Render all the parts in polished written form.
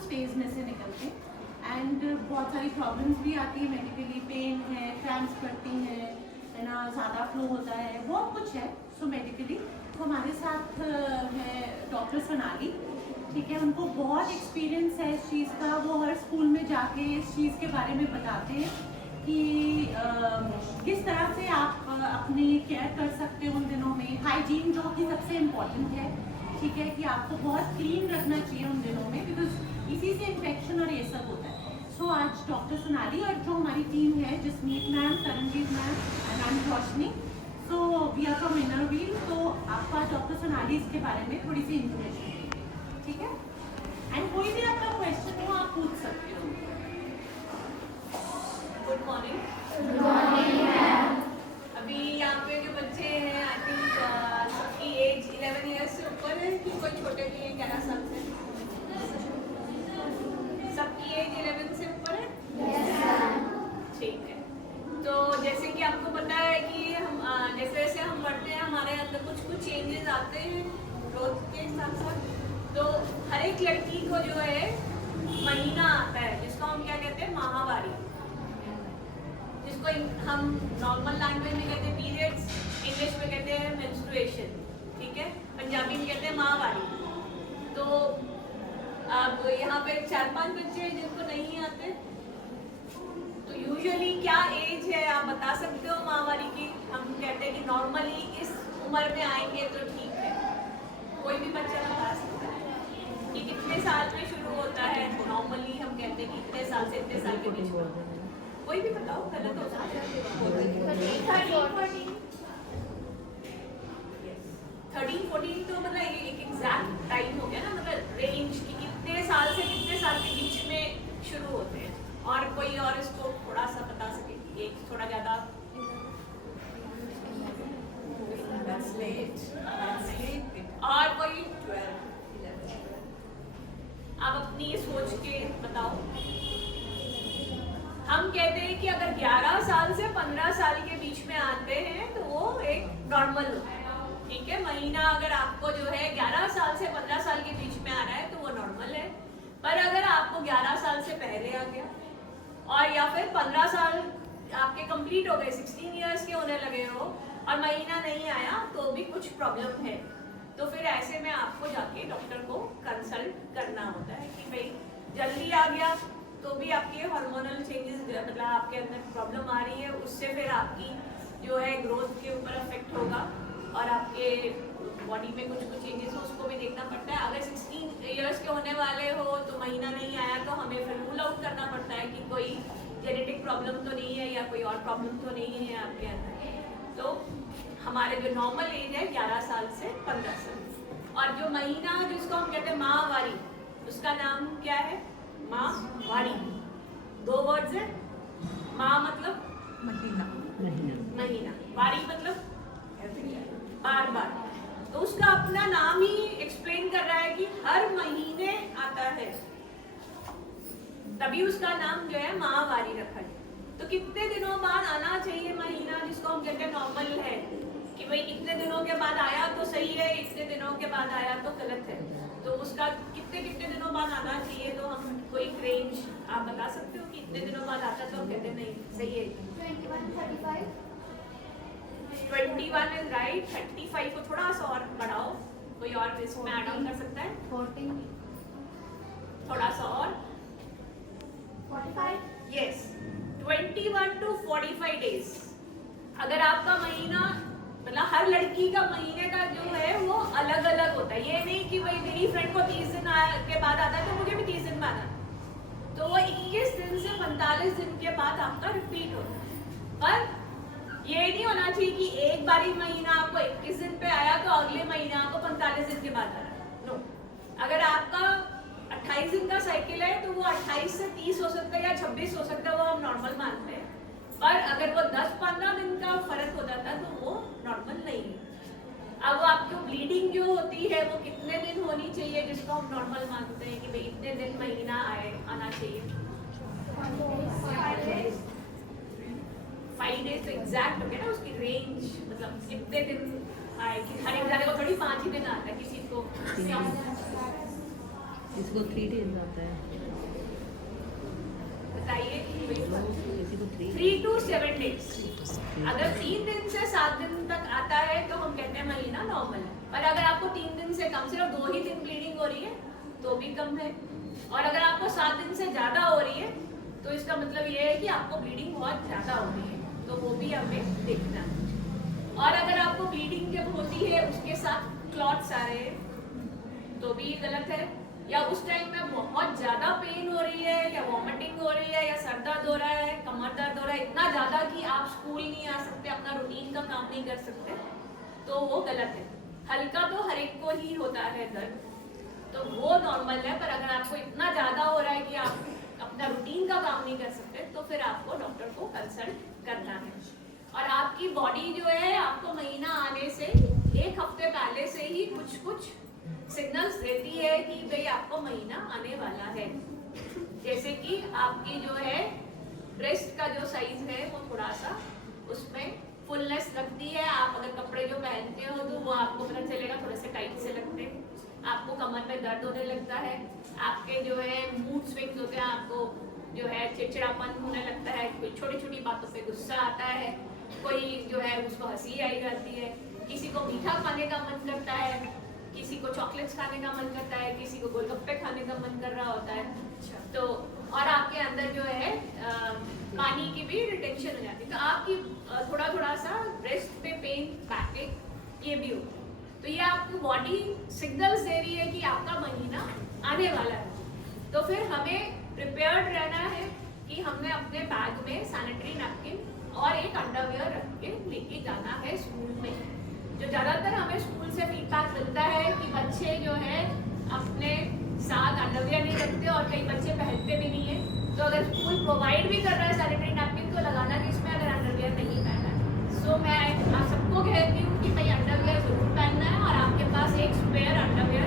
उस फेज में से निकलते हैं। एंड बहुत सारी प्रॉब्लम्स भी आती है मेडिकली, पेन है, क्रैम्प्स पड़ती हैं, है ना, ज़्यादा फ्लो होता है, बहुत कुछ है। सो मेडिकली तो हमारे साथ है डॉक्टर सोनाली, ठीक है। उनको बहुत एक्सपीरियंस है इस चीज़ का। वो हर स्कूल में जाके इस चीज़ के बारे में बताते हैं कि किस तरह से आप अपनी केयर कर सकते हो उन दिनों में। हाइजीन जो कि सबसे इम्पॉर्टेंट है, ठीक है, कि आपको बहुत क्लीन रखना चाहिए उन दिनों में, बिकॉज इसी से इन्फेक्शन और ये सब होता है। सो आज डॉक्टर सोनाली और जो हमारी टीम है, Jasmeet ma'am, Taranjeet ma'am and I am Roshni, so we are from Inner Wheel. तो आपको आज डॉक्टर सोनाली इसके बारे में थोड़ी सी इन्फॉर्मेशन देंगे, ठीक है। एंड कोई भी आपका क्वेश्चन हो आप पूछ सकते हो। Good morning. Good morning ma'am. अभी यहाँ पे जो बच्चे हैं, आई थिंक सबकी एज 11 ईयर्स से ऊपर है कि कोई छोटे भी हैं 11 साल से? सबकी एज 11 से ऊपर है? Yes ma'am. ठीक है। तो जैसे कि आपको पता है कि हम जैसे जैसे हम बढ़ते हैं हमारे अंदर कुछ कुछ चेंजेस आते हैं ग्रोथ के साथ साथ। तो हर एक लड़की को जो है महीना आता है जिसको हम क्या कहते हैं, माहवारी, जिसको हम नॉर्मल लैंग्वेज में कहते हैं पीरियड्स, इंग्लिश में कहते हैं मेंस्ट्रुएशन, ठीक है, पंजाबी में कहते हैं माहवारी। तो अब यहाँ पे 4-5 बच्चे हैं जिनको नहीं आते। तो यूजुअली क्या एज है आप बता सकते हो माहवारी की? हम कहते हैं कि नॉर्मली इस उम्र में आएंगे तो ठीक है। कोई भी बच्चा बता सकता है कि कितने साल में शुरू होता है? नॉर्मली हम कहते हैं कि इतने साल से इतने साल के बीच में। कोई भी बताओ, गलत हो सकता है। 13-14 तो मतलब एक एग्जैक्ट टाइम हो गया ना, मतलब रेंज कि कितने साल से कितने साल के बीच में शुरू होते हैं। और कोई और इसको थोड़ा सा बता सके, एक थोड़ा ज्यादा? और कोई? आप अपनी सोच के बताओ। हम कहते हैं कि अगर 11 साल से 15 साल के बीच में आते हैं तो वो एक नॉर्मल होता है, ठीक है। महीना अगर आपको जो है 11 साल से 15 साल के बीच में आ रहा है तो वो नॉर्मल है। पर अगर आपको 11 साल से पहले आ गया और या फिर 15 साल आपके कंप्लीट हो गए, 16 इयर्स के होने लगे हो और महीना नहीं आया तो भी कुछ प्रॉब्लम है, तो फिर ऐसे में आपको जाके डॉक्टर को कंसल्ट करना होता है कि भाई जल्दी आ गया तो भी आपके हार्मोनल चेंजेस, मतलब आपके अंदर प्रॉब्लम आ रही है, उससे फिर आपकी जो है ग्रोथ के ऊपर अफेक्ट होगा और आपके बॉडी में कुछ कुछ चेंजेस हो, उसको भी देखना पड़ता है। अगर 16 इयर्स के होने वाले हो तो महीना नहीं आया तो हमें फिर रूल आउट करना पड़ता है कि कोई जेनेटिक प्रॉब्लम तो नहीं है या कोई और प्रॉब्लम तो नहीं है आपके अंदर। तो हमारे जो नॉर्मल एज है 11 साल से 15 साल। और जो महीना जिसको हम कहते हैं माहवारी, उसका नाम क्या है? माहवारी। 2 वर्ड्स है। माह मतलब महीना, वारी मतलब बार बार। तो उसका अपना नाम ही एक्सप्लेन कर रहा है कि हर महीने आता है, तभी उसका नाम जो है माहवारी रखा है। तो कितने दिनों बाद आना चाहिए महीना, जिसको हम कहते हैं नॉर्मल है, कि भाई इतने दिनों के बाद आया तो सही है, इतने दिनों के बाद आया तो गलत है। तो उसका कितने कितने दिनों बाद आना चाहिए, तो हम कोई रेंज आप बता सकते हो कि इतने दिनों बाद आता तो हम कहते हैं नहीं सही है 21-35। 21 इज राइट। 35 को थोड़ा सा और बढ़ाओ, कोई और इसमें ऐड ऑन कर सकता है? 14। थोड़ा सा और? 45। Yes, 21 to 45 days. अगर आपका महीना, मतलब हर लड़की का महीने का जो है वो अलग अलग होता है। ये नहीं कि भाई मेरी फ्रेंड को 30 दिन के बाद आता है तो मुझे भी 30 दिन बाद आता है। तो वो 21 दिन से 45 दिन के बाद आपका रिपीट होता है। पर ये नहीं होना चाहिए कि एक बारी महीना आपको 21 दिन पे आया तो अगले महीने आपको 45 दिन के बाद आ रहा है। नो, अगर आपका 28 दिन का साइकिल है तो वो 28 से 30 हो सकता है या 26 हो सकता है, वो हम नॉर्मल मानते हैं। पर अगर वो 10-15 दिन का फर्क हो जाता है तो वो नॉर्मल नहीं है। अब आपको ब्लीडिंग जो होती है वो कितने दिन होनी चाहिए, जिसको हम नॉर्मल मानते हैं कि भाई इतने दिन महीना आना चाहिए? 5 डेज तो एग्जैक्ट हो गया ना उसकी रेंज, मतलब कितने दिन आए कि हर एक जाने को थोड़ी 5 ही दिन आता है, किसी को इसको 3 डेज आता है, बताइए किसी को 3 to 7 days। अगर 3 दिन से 7 दिन तक आता है तो हम कहते हैं महीना नॉर्मल है। पर अगर आपको 3 दिन से कम, सिर्फ 2 ही दिन ब्लीडिंग हो रही है तो भी कम है। और अगर आपको 7 दिन से ज्यादा हो रही है तो इसका मतलब ये है कि आपको ब्लीडिंग बहुत ज्यादा हो रही है, तो वो भी हमें देखना है। और अगर आपको ब्लीडिंग जब होती है उसके साथ क्लॉट्स आ रहे हैं तो भी गलत है, या उस टाइम में बहुत ज्यादा पेन हो रही है, या वॉमिटिंग हो रही है, या सर दर्द हो रहा है, कमर दर्द हो रहा है इतना ज्यादा कि आप स्कूल नहीं आ सकते, अपना रूटीन का काम नहीं कर सकते, तो वो गलत है। हल्का तो हर एक को ही होता है दर्द, तो वो नॉर्मल है। पर अगर आपको इतना ज्यादा हो रहा है कि आप अपना रूटीन का काम नहीं कर सकते तो फिर आपको डॉक्टर को कंसल्ट करना है। और आपकी बॉडी जो है आपको महीना आने से 1 हफ्ते पहले से ही कुछ सिग्नल्स देती है कि भाई आपको महीना आने वाला है। जैसे कि आपकी जो है ब्रेस्ट का जो साइज है वो थोड़ा सा उसमें फुलनेस लगती है। आप अगर कपड़े जो पहनते हो तो वो आपको पता चलेगा थोड़े से टाइट से लगते हैं, आपको कमर में दर्द होने लगता है, आपके जो है मूड स्विंग्स होते हैं, आपको जो है चिड़चिड़ापन होने लगता है, कोई छोटी छोटी बातों पे गुस्सा आता है, कोई जो है उसको हंसी आई जाती है, किसी को मीठा खाने का मन करता है, किसी को चॉकलेट्स खाने का मन करता है, किसी को गोलगप्पे खाने का मन कर रहा होता है। तो और आपके अंदर जो है पानी की भी रिटेंशन हो जाती है, तो आपकी थोड़ा सा ब्रेस्ट पे पेन, बैक ये भी होता है। तो ये आपको बॉडी सिग्नल्स दे रही है कि आपका महीना आने वाला है। तो फिर हमें प्रिपेयर्ड रहना है कि हमने अपने बैग में सैनिटरी नैपकिन और एक अंडरवियर रख के लेके जाना है स्कूल में। जो ज़्यादातर हमें स्कूल से फीडबैक मिलता है कि बच्चे जो है अपने साथ अंडरवियर नहीं रखते और कई बच्चे पहनते भी नहीं है। तो अगर स्कूल प्रोवाइड भी कर रहा है सैनिटरी नैपकिन तो लगाना किसमें अगर अंडरवियर नहीं पहना है। सो मैं आप सबको कहती हूँ कि भाई अंडरवियर जरूर पहनना है और आपके पास एक स्पेयर अंडरवियर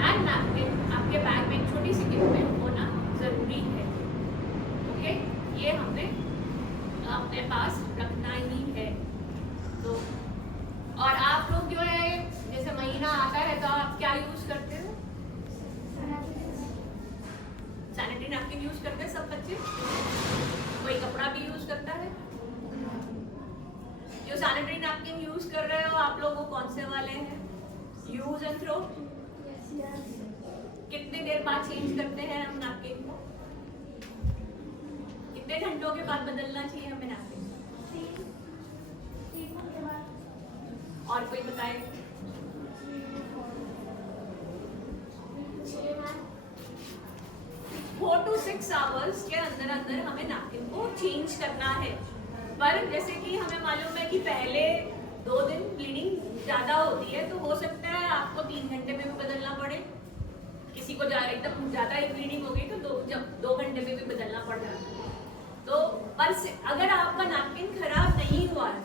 एंड नैपकिन आपके बैग में छोटी सी किट में होना ज़रूरी है। ओके, ये हमने अपने पास रखना ही है। तो और आप लोग जो है जैसे महीना आता है तो आप क्या यूज करते हो? सैनिटरी नैपकिन यूज करते हैं सब बच्चे? कोई कपड़ा भी यूज करता है? जो सैनिटरी नैपकिन यूज कर रहे हो आप लोग वो कौन से वाले हैं? Use and throw? कितने देर बाद चेंज करते हैं हम नैपकिन को? कितने घंटों के बाद बदलना चाहिए हमें नैपकिन? और कोई बताए? 4 to 6 आवर्स के अंदर अंदर हमें नैपकिन को चेंज करना है। पर जैसे कि हमें मालूम है कि पहले 2 दिन ब्लीडिंग ज़्यादा होती है तो हो सकता है आपको 3 घंटे में भी बदलना पड़े। किसी को एकदम ज़्यादा ही ब्लीडिंग हो गई तो 2 घंटे में भी बदलना पड़ जाता है। तो पर अगर आपका नैपकिन खराब नहीं हुआ है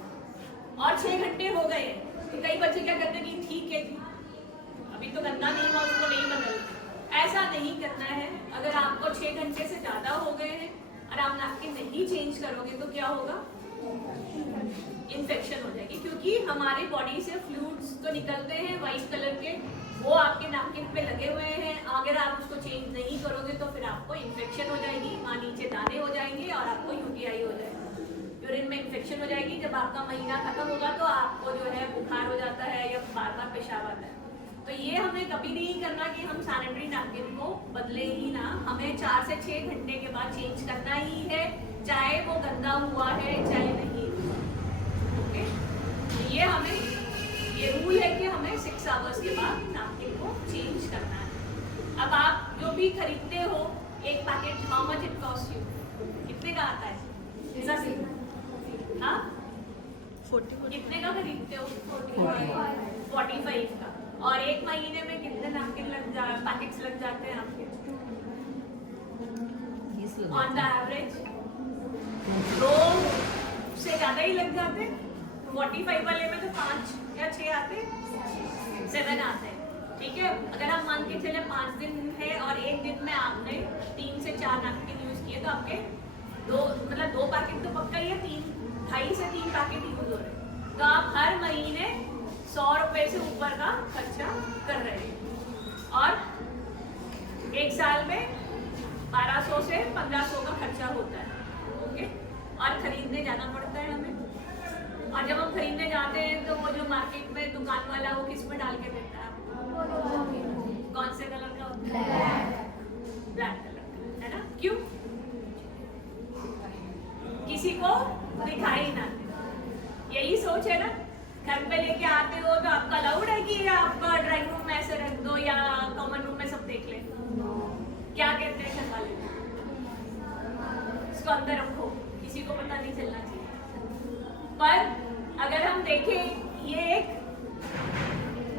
और 6 घंटे हो गए हैं तो कई बच्चे क्या करते हैं कि ठीक है अभी तो गंदा नहीं हुआ उसको नहीं बदलना। ऐसा नहीं करना है। अगर आपको 6 घंटे से ज़्यादा हो गए हैं और आप नैपकिन नहीं चेंज करोगे तो क्या होगा? इन्फेक्शन हो जाएगी, क्योंकि हमारी बॉडी से फ्लूइड्स तो निकलते हैं वाइट कलर के, वो आपके नैपकिन पे लगे हुए हैं। अगर आप उसको चेंज नहीं करोगे तो फिर आपको इन्फेक्शन हो जाएगी, वहाँ नीचे दाने हो जाएंगे और आपको यूटीआई हो जाएगा, यूरिन में इन्फेक्शन हो जाएगी। जब आपका महीना खत्म होगा तो आपको जो है बुखार हो जाता है या बार बार पेशाब आता है। तो ये हमें कभी नहीं करना कि हम सैनिटरी नैपकिन को बदले ही ना, हमें 4 से 6 घंटे के बाद चेंज करना ही है, चाहे वो गंदा हुआ है चाहे नहीं। ओके, तो ये हमें ये रूल है कि हमें 6 आवर्स के बाद नैपकिन को चेंज करना है। अब आप जो भी खरीदते हो एक packet, how much it cost you? कितने का आता है? हाँ, 40 कितने का खरीदते हो? 45 का। और एक महीने में कितने नैपकिन पैकेट्स लग जाते हैं आपके? ऑन द एवरेज 2 से ज़्यादा ही लग जाते हैं। 45 वाले में तो 5 या 6 आते, 7 आते हैं। ठीक है, अगर आप मान के चले 5 दिन है और एक दिन में आपने 3 से 4 नैपकिन यूज किए तो आपके 2 पैकेट तो पक्का ही है, 2.5 से 3 पैकेट यूज हो रहे हैं। तो आप हर महीने 100 रुपए से ऊपर का खर्चा कर रहे हैं। और एक साल में 1200 से 1500 का खर्चा होता है, ओके। और खरीदने जाना पड़ता है हमें, और जब हम खरीदने जाते हैं तो वो जो मार्केट में दुकान वाला वो किस में डाल के देता है आपको? कौन से कलर का होता है? ब्लैक कलर का, है ना? क्यों? किसी को दिखाई ना दे, यही सोच है ना। घर पे लेके आते हो तो आपका अलाउड है कि आपका ड्राइंग रूम में ऐसे रख दो या कॉमन रूम में सब देख ले? क्या कहते हैं घर वाले? इसको अंदर रखो, किसी को पता नहीं चलना चाहिए। पर अगर हम देखें, ये एक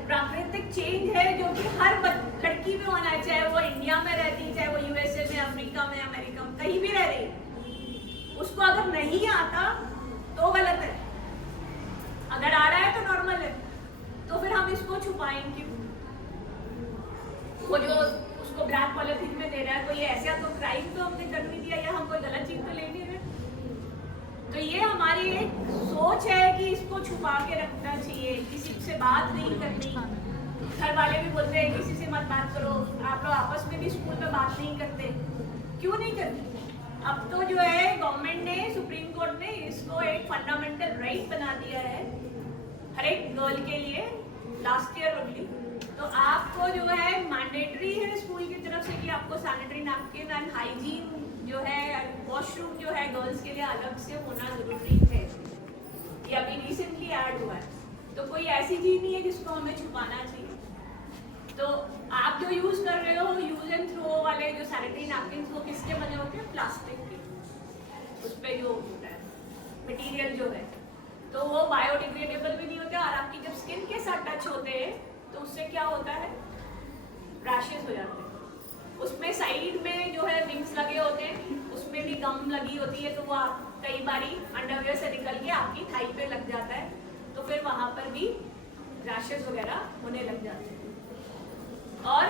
प्राकृतिक चेंज है जो कि हर लड़की में होना है, चाहे वो इंडिया में रहती, चाहे वो यूएसए में, अफ्रीका में, अमेरिका में, कहीं भी रह रही, उसको अगर नहीं आता तो गलत है, अगर आ रहा है तो नॉर्मल है। तो फिर हम इसको छुपाएं क्यों? वो जो उसको ब्लैक पॉलिथीन में दे रहा है, कोई ऐसा तो क्राइम तो हमने कर नहीं दिया, या हम कोई गलत चीज तो ले नहीं रहे। तो ये हमारी एक सोच है कि इसको छुपा के रखना चाहिए, किसी से बात नहीं करनी। घर वाले भी बोलते हैं किसी से मत बात करो, आप लोग आपस में भी स्कूल में बात नहीं करते, क्यों नहीं करते? अब तो जो है गवर्नमेंट ने, सुप्रीम कोर्ट ने इसको एक फंडामेंटल राइट बना दिया है हर एक गर्ल के लिए, लास्ट ईयर ओनली। तो आपको जो है मैंडेटरी है स्कूल की तरफ से कि आपको सैनिटरी नैपकिन एंड हाइजीन जो है, वॉशरूम जो है गर्ल्स के लिए अलग से होना जरूरी है। ये अभी रिसेंटली ऐड हुआ है, तो कोई ऐसी चीज नहीं है जिसको हमें छुपाना चाहिए। तो आप जो यूज कर रहे हो यूज एंड थ्रो वाले जो सैनिटरी नैपकिन, वो किसके बने होते हैं? प्लास्टिक के। उस पर जो होता है मटेरियल जो है, तो वो बायोडिग्रेडेबल भी नहीं होते, और आपकी जब स्किन के साथ टच होते हैं तो उससे क्या होता है? रैशेस हो जाते हैं। उसमें साइड में जो है विंग्स लगे होते हैं, उसमें भी गम लगी होती है, तो वो आप कई बारी अंडरवेयर से निकल के आपकी थाई पे लग जाता है, तो फिर वहां पर भी रैशेस वगैरह होने लग जाते हैं। और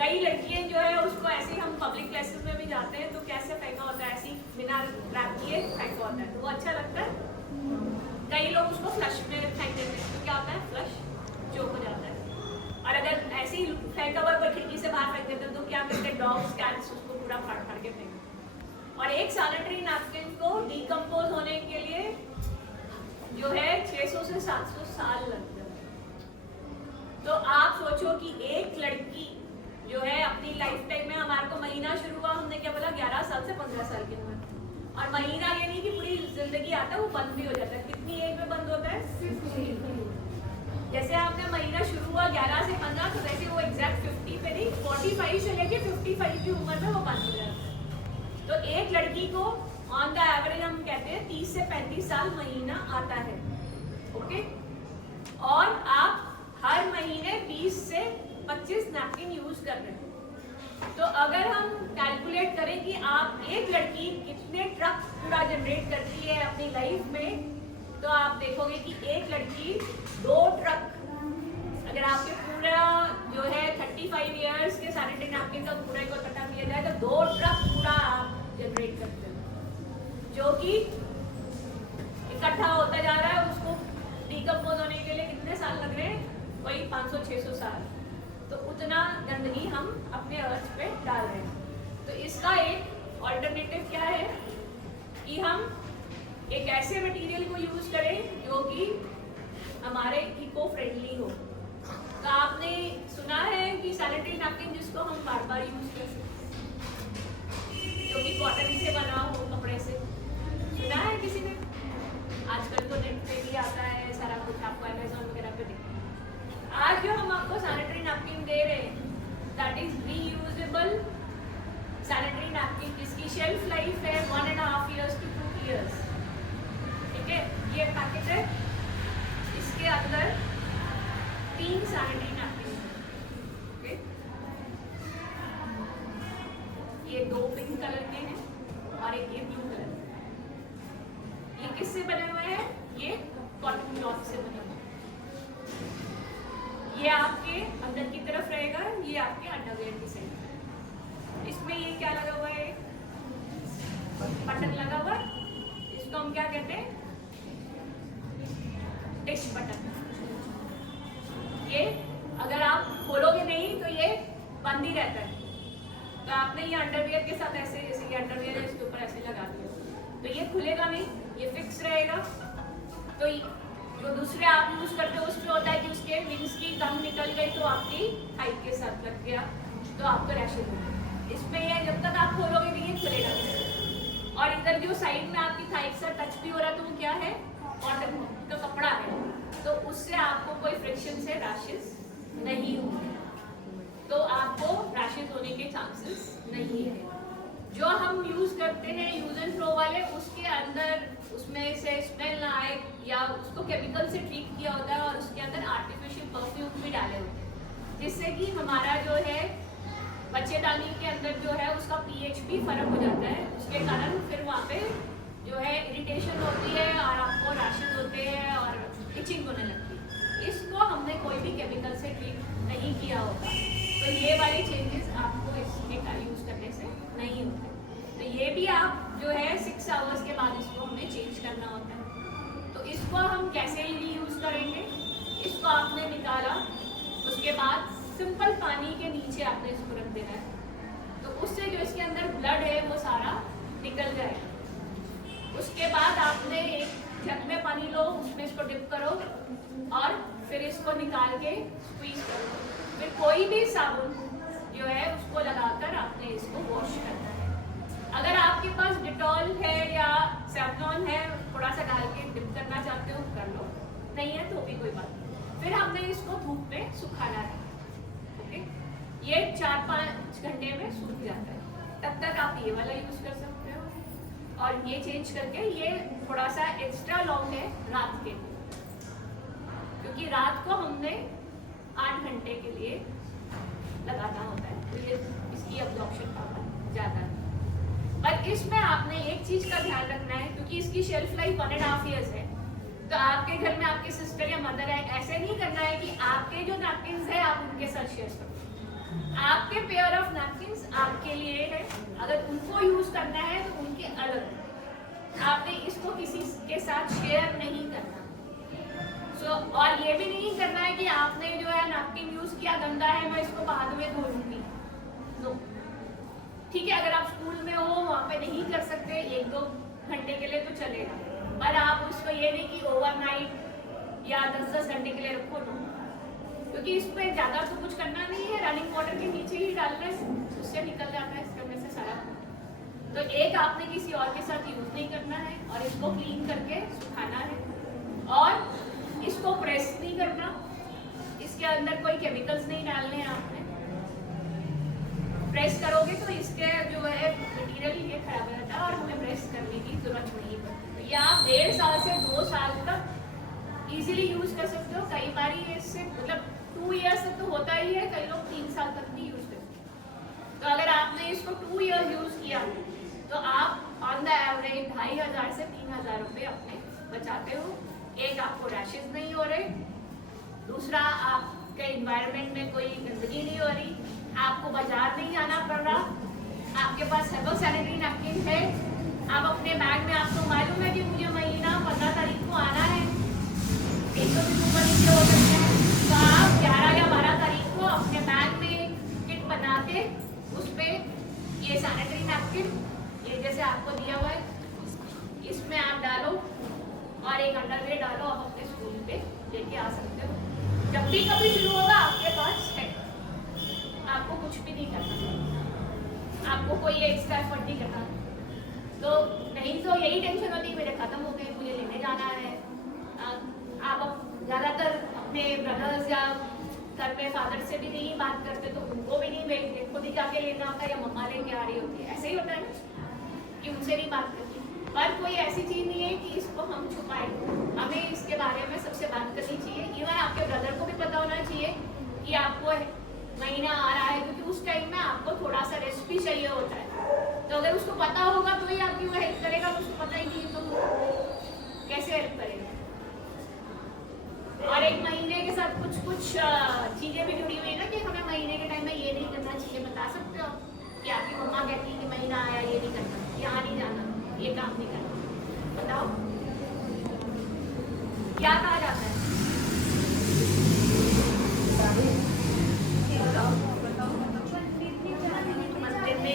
कई लड़कियां जो है उसको ऐसे ही, हम पब्लिक प्लेसेस में भी जाते हैं तो कैसे फेंका होता है, ऐसी बिना रैप किए फेंका होता है, तो वो अच्छा लगता है। कई लोग उसको फ्लश में फेंक देते हैं, तो क्या होता है? फ्लश चोक हो जाता है। और अगर ऐसे ही फेंका हुआ कोई खिड़की से बाहर फेंक देते हैं तो क्या करते हैं? डॉग्स, कैट्स उसको पूरा फाड़ फाड़ के फेंकते। और एक सैनिटरी नैपकिन को डिकम्पोज होने के लिए जो है 600 से 700 साल लगते हैं। तो आप सोचो कि एक लड़की जो है अपनी लाइफ टाइम में, हमारे को महीना शुरू हुआ, हमने क्या बोला? 11 साल से 15 साल की उम्र। और महीना ये नहीं कि पूरी जिंदगी आता है, वो बंद भी हो जाता है। कितनी एज में बंद होता है? 50। जैसे आपने महीना शुरू हुआ 11 से 15, तो वैसे वो एग्जैक्ट 50 पे नहीं, 45 से लेके 55 की उम्र में वो बंद हो जाता है। तो एक लड़की को ऑन द एवरेज हम कहते हैं 30 से 35 साल महीना आता है, ओके। और आप हर महीने 20 से 25 नैपकिन यूज कर रहे हैं। तो अगर हम कैलकुलेट करें कि आप एक लड़की कितने ट्रक पूरा जनरेट करती है अपनी लाइफ में, तो आप देखोगे कि एक लड़की 2 ट्रक, अगर आपके पूरा जो है 35 इयर्स के सैनिटरी नैपकिन का पूरा को इकट्ठा किया जाए तो 2 ट्रक पूरा आप जनरेट करते हो, जो कि इकट्ठा होता जा रहा है। उसको डिकम्पोज होने के लिए कितने साल लग रहे हैं? वही 500-600 साल। तो उतना गंदगी हम अपने अर्थ पे डाल रहे हैं। तो इसका एक ऑल्टरनेटिव क्या है कि हम एक ऐसे मटेरियल को यूज करें जो कि हमारे इको फ्रेंडली हो। तो आपने सुना है कि सैनिटरी नैपकिन जिसको हम बार बार यूज कर सकते, जो कि कॉटन से बना हो, कपड़े से, सुना है किसी ने? आजकल तो नेट पे भी आता है सारा कुछ, आपको अमेज़न वगैरह पे दिखता है। आज जो हम आपको सैनिटरी नैपकिन दे रहे हैं, that is reusable sanitary napkin, जिसकी शेल्फ लाइफ है 1.5 years to 2 years। ठीक है, ये पैकेट है, इसके अंदर 3 सैनिटरी नैपकिन है, ये 2 पिंक कलर के हैं और एक ये ब्लू कलर। ये किससे बने हुए हैं? ये कॉटन क्लॉथ से बने हुए हैं। ये आपके अंदर की तरफ रहेगा, ये आपके अंडरवेयर की साइड। इसमें ये क्या लगा हुआ है? बटन लगा हुआ है, इसको हम क्या कहते हैं? Dish button. ये अगर आप खोलोगे नहीं तो ये बंद ही रहता है, तो आपने ये अंडरवियर के साथ ऐसे, जैसे ये अंडरवियर है इसके ऊपर ऐसे लगा दिया, तो ये खुलेगा नहीं, ये फिक्स रहेगा। तो जो दूसरे आप यूज करते हो उसमें होता है कि उसके विंग्स की गम निकल गई तो आपकी थाई के साथ लग गया तो आपको रैशेज हो गए। इसमें ये जब तक आप खोलोगे नहीं ये खुलेगा नहीं। और इधर जो साइड में आपकी थाई के साथ टच भी हो रहा है तो वो क्या है, कॉटन का कपड़ा है, तो उससे आपको कोई फ्रिक्शन से रैशेज नहीं होंगे, तो आपको रैशेज होने के चांसेस नहीं है। जो हम यूज करते हैं यूज एंड थ्रो वाले, उसके अंदर उसमें से स्मेल ना आए या उसको केमिकल से ट्रीट किया होता है और उसके अंदर आर्टिफिशियल परफ्यूम भी डाले होते हैं, जिससे कि हमारा जो है बच्चेदानी के अंदर जो है उसका पीएच भी फर्क हो जाता है। उसके कारण फिर वहाँ पे जो है इरिटेशन होती है और आपको रैशेज होते हैं और इचिंग होने लगती है। इसको हमने कोई भी केमिकल से ट्रीट नहीं किया होगा, तो ये वाले चेंजेस आपको इसके यूज करने से नहीं होते। तो ये भी आप जो है 6 आवर्स के बाद इसको हमें चेंज करना होता है। तो इसको हम कैसे यूज करेंगे, इसको आपने निकाला, उसके बाद सिंपल पानी के नीचे आपने इसको रख देना है, तो उससे जो इसके अंदर ब्लड है वो सारा निकल जाएगा। उसके बाद आपने एक जग में पानी लो, उसमें इसको डिप करो और फिर इसको निकाल के स्क्वीज करो। फिर कोई भी साबुन जो है उसको लगाकर आपने इसको वॉश करना है। अगर आपके पास डिटॉल है या सैवलॉन है, थोड़ा सा डाल के डिप करना चाहते हो कर लो, नहीं है तो भी कोई बात नहीं। फिर हमने इसको धूप में सुखाना है। ओके, ये 4-5 घंटे में सूख जाता है, तब तक आप ये वाला यूज कर सकते हो। और ये चेंज करके, ये थोड़ा सा एक्स्ट्रा लॉन्ग है रात के लिए, क्योंकि रात को हमने 8 घंटे के लिए लगाना होता है, तो ये इसकी अब्जॉर्प्शन पावर ज़्यादा है। पर इसमें आपने एक चीज़ का ध्यान रखना है, क्योंकि इसकी शेल्फ लाइफ 1.5 ईयर्स है, तो आपके घर में आपके सिस्टर या मदर है, ऐसे नहीं करना है कि आपके जो नैपकिन्स है आप उनके साथ शेयर करो। आपके पेयर ऑफ नैपकिन्स आपके लिए है, अगर उनको यूज करना है तो उनके अलग, आपने इसको किसी के साथ शेयर नहीं करना। और ये भी नहीं करना है कि आपने जो है नैपकिन यूज किया गंदा है मैं इसको बाद में धो लूंगी। नो, ठीक है, अगर आप स्कूल में हो वहाँ पे नहीं कर सकते 1-2 घंटे के लिए तो चलेगा, पर आप उसको ये नहीं कि ओवरनाइट या 10-10 घंटे के लिए रखो। नो, क्योंकि इसमें ज़्यादा तो कुछ करना नहीं है, रनिंग वाटर के नीचे ही डालना है, उससे निकल जाता है इसके में से सारा। तो एक आपने किसी और के साथ यूज नहीं करना है और इसको क्लीन करके सुखाना है और इसको प्रेस नहीं करना, इसके अंदर कोई केमिकल्स नहीं डालने हैं आपने। प्रेस करोगे तो इसके जो है मटीरियल ये खराब हो जाता है और हमें प्रेस करने की जरूरत नहीं पड़ती। तो ये आप 1.5 साल से 2 साल तक इजीली यूज कर सकते हो। कई बार इससे मतलब 2 ईयर्स तक तो होता ही है, कई लोग 3 साल तक भी यूज करते हैं। तो अगर आपने इसको 2 ईयर्स यूज किया तो आप ऑन द एवरेज 2500 से 3000 रुपये अपने बचाते हो। एक, आपको रैशेज नहीं हो रहे, दूसरा आपके इन्वायरमेंट में कोई गंदगी नहीं हो रही, आपको बाजार नहीं जाना पड़ रहा, आपके पास हेबल सैनिटरी नैपकिन है, आप अपने बैग में, आपको मालूम है कि मुझे महीना 15 तारीख को आना है, एक तो भी ऊपर नीचे हो सकते हैं, तो आप 11 या 12 तारीख को अपने बैग में किट बना के उस पर ये सैनिटरी नैपकिन ये जैसे आपको दिया हुआ है इसमें आप डालो और एक अंडरवेयर डालो, आप अपने स्कूल पे लेके आ सकते हो। जब भी कभी शुरू होगा आपके पास है, आपको कुछ भी नहीं करना, आपको कोई एक्स्ट्रा एफर्ट नहीं करना। तो नहीं तो यही टेंशन होती है मेरे खत्म हो गए, मुझे लेने जाना है। आप ज़्यादातर अपने ब्रदर्स या घर में फादर से भी नहीं बात करते तो उनको भी नहीं भेजते, खुद ही जाके लेना होता है या मम्मा लेके आ रही होती है, ऐसे ही होता है ना कि उनसे नहीं बात करती। पर कोई ऐसी चीज़ नहीं है कि इसको हम छुपाएं, हमें इसके बारे में सबसे बात करनी चाहिए। इवन आपके ब्रदर को भी पता होना चाहिए कि आपको महीना आ रहा है, क्योंकि उस टाइम में आपको थोड़ा सा रेस्ट भी चाहिए होता है। तो अगर उसको पता होगा तो ही आपकी वो हेल्प करेगा, तो उसको पता ही नहीं तो कैसे हेल्प करेगा। और एक महीने के साथ कुछ चीज़ें भी जुड़ी हुई है ना कि हमें महीने के टाइम में ये नहीं करना चाहिए। बता सकते हो कि आपकी मम्मा कहती है कि महीना आया ये नहीं करना, यहाँ नहीं जाना, ये काम नहीं करना, बताओ क्या कहा जाता है? मंदिर में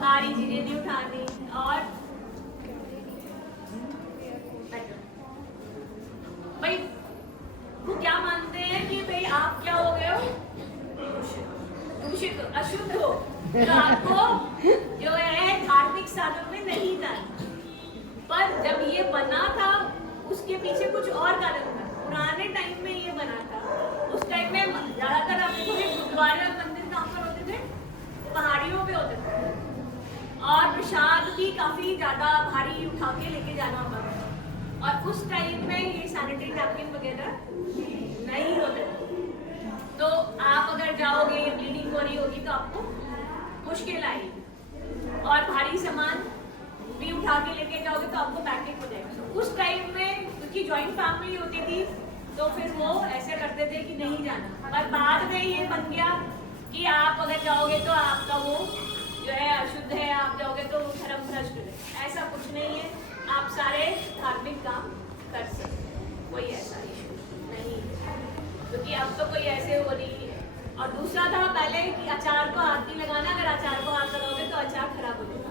भारी चीजें नहीं उठानी। और भाई वो क्या मानते हैं कि भाई आप क्या हो गए हो, दूषित अशुद्ध हो, तो आपको जो है धार्मिक साधन में नहीं जाना। पर जब ये बना था उसके पीछे कुछ और कारण था। पुराने टाइम में ये बना था, उस टाइम में ज्यादातर आप देखोगे गुरुद्वारे और मंदिर कहाँ पर होते थे, पहाड़ियों पे होते थे, और प्रसाद भी काफी ज्यादा भारी उठा के लेके जाना होता था। और उस टाइम में ये सैनिटरी नैपकिन वगैरह नहीं होते थे। तो आप अगर जाओगे, ब्लीडिंग हो रही होगी तो आपको मुश्किल आएगी, और भारी सामान भी उठा के लेके जाओगे तो आपको पैकेट हो जाएगा। तो उस टाइम में क्योंकि जॉइंट फैमिली होती थी तो फिर वो ऐसे करते थे कि नहीं जाना। पर बाद में ये बन गया कि आप अगर जाओगे तो आपका वो जो है अशुद्ध है, आप जाओगे तो धर्म भ्रष्ट है। ऐसा कुछ नहीं है, आप सारे धार्मिक काम कर सकते, कोई ऐसा इशू नहीं है, क्योंकि अब तो कोई ऐसे हो नहीं है। और दूसरा था पहले कि अचार को हाथ नहीं लगाना, अगर अचार को हाथ लगाओगे तो अचार खराब हो जाएगा।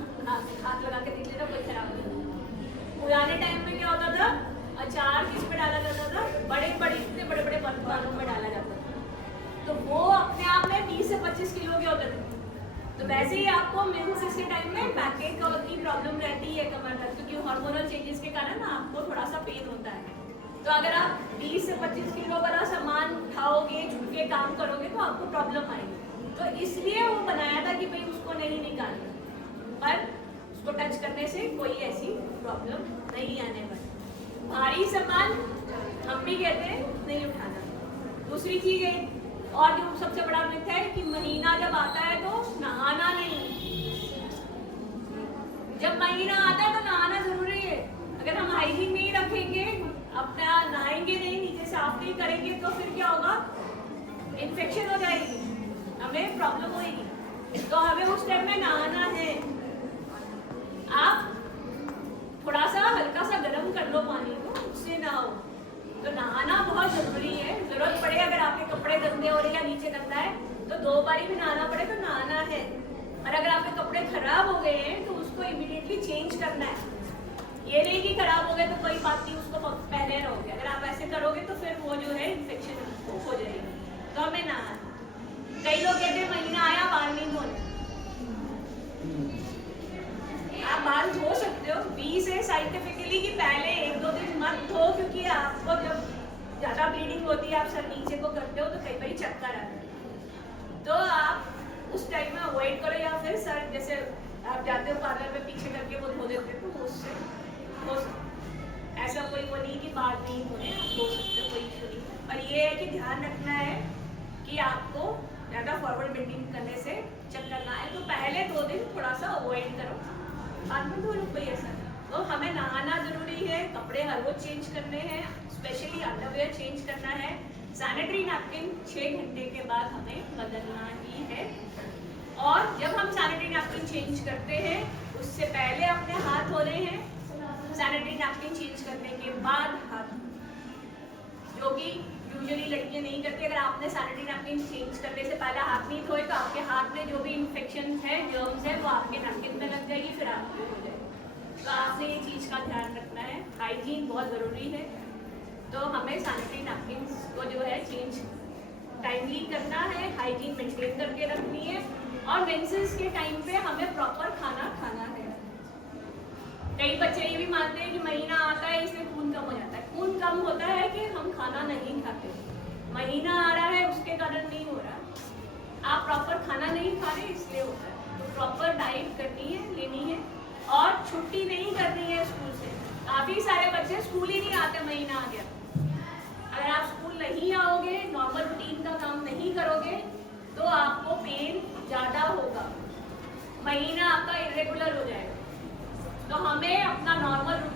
हाथ लगा के देख लेना, कोई खराब नहीं होगा। पुराने टाइम में क्या होता था, अचार किस पे डाला जाता था, इतने बड़े बड़े बर्तनों में डाला जाता था, तो वो अपने आप में 20 से 25 किलो के होते थे। तो वैसे ही आपको मेंसेस के टाइम में बैक की प्रॉब्लम रहती है, कमर दर्द, क्योंकि हार्मोनल चेंजेस के कारण आपको थोड़ा सा पेन होता है। तो अगर आप 20 से 25 किलो वाला सामान उठाओगे, झुक के काम करोगे तो आपको प्रॉब्लम आएगी। तो इसलिए वो बनाया था कि भाई उसको नहीं निकालना, पर उसको टच करने से कोई ऐसी प्रॉब्लम नहीं आने वाली। भारी सामान हम भी कहते हैं नहीं उठाना। दूसरी चीज है, और जो सबसे बड़ा मिथ है कि महीना जब आता है तो नहाना नहीं। जब महीना आता है तो नहाना जरूरी है। अगर हम हाइजीन नहीं रखेंगे, अपना नहाएंगे नहीं, नीचे साफ नहीं करेंगे, तो फिर क्या होगा, इन्फेक्शन हो जाएगी, हमें प्रॉब्लम होगी। तो हमें उस टाइम में नहाना है। आप थोड़ा सा हल्का सा गर्म कर लो पानी को, उससे नहाओ। तो नहाना बहुत जरूरी है। जरूरत पड़े, अगर आपके कपड़े गंदे हो रहे या नीचे गंदा है तो 2 बारी भी नहाना पड़े तो नहाना है। और अगर आपके कपड़े खराब हो गए हैं तो उसको इमीडिएटली चेंज करना है। ये नहीं कि खराब हो गए तो कोई बात नहीं, उसको पहले रहोगे। अगर आप ऐसे करोगे तो फिर वो जो है इन्फेक्शन हो जाएगी। तो हमें नहाना। कई लोग कहते हैं महीना आया बाल नहीं धोने। आप बाल धो सकते हो, 20 है साइंटिफिकली कि पहले 1-2 दिन मत धो, क्योंकि आपको जब ज्यादा ब्लीडिंग होती है, आप सर नीचे को करते हो तो कई बार चक्कर आता है। तो आप उस टाइम में अवॉइड करो, या फिर सर जैसे आप जाते हो पार्लर में पीछे करके वो धो देते हो, तो उससे हो ऐसा कोई वो नहीं कि बाल नहीं धोने, आप धो सकते हो, कोई इशू नहीं। पर ये है कि ध्यान रखना है कि आपको ज्यादा फॉरवर्ड बेंडिंग करने से चक्कर ना आए। तो पहले 2 दिन थोड़ा सा अवॉइड करो, बाद में धो लो, कोई ऐसा नहीं। तो हमें नहाना जरूरी है, कपड़े हर रोज चेंज करने हैं, स्पेशली अंडरवेयर चेंज करना है। सैनिटरी नैपकिन 6 घंटे के बाद हमें बदलना ही है। और जब हम सैनिटरी नैपकिन चेंज करते हैं उससे पहले अपने हाथ धो रहे हैं, सैनिटरी नैपकिन चेंज करने के बाद हाथ, जो कि यूजुअली लड़कियां नहीं करती। अगर आपने सैनिटरी नैपकिन चेंज करने से पहले हाथ नहीं धोए तो आपके हाथ में जो भी इन्फेक्शन है, जर्म्स है, वो आपके नैपकिन में लग जाएगी, फिर आपको हो जाएगी। तो आपने ये चीज़ का ध्यान रखना है। हाइजीन बहुत ज़रूरी है। तो हमें सैनिटरी नैपकिन को जो है चेंज टाइमली करना है, हाइजीन मेंटेन करके रखनी है। और मेंसेस के टाइम पे हमें प्रॉपर खाना खाना है। कई बच्चे ये भी मानते हैं कि महीना आता है इसलिए खून कम हो जाता है। खून कम होता है कि हम खाना नहीं खाते। महीना आ रहा है उसके कारण नहीं हो रहा, आप प्रॉपर खाना नहीं खा रहे इसलिए होता है। तो प्रॉपर डाइट करनी है, लेनी है, और छुट्टी नहीं करनी है स्कूल से। काफ़ी सारे बच्चे स्कूल ही नहीं आते, महीना आ गया। अगर आप स्कूल नहीं आओगे, नॉर्मल रूटीन का काम नहीं करोगे तो आपको पेन ज़्यादा होगा, महीना आपका इरेगुलर हो जाएगा। तो हमें अपना नॉर्मल रूटीन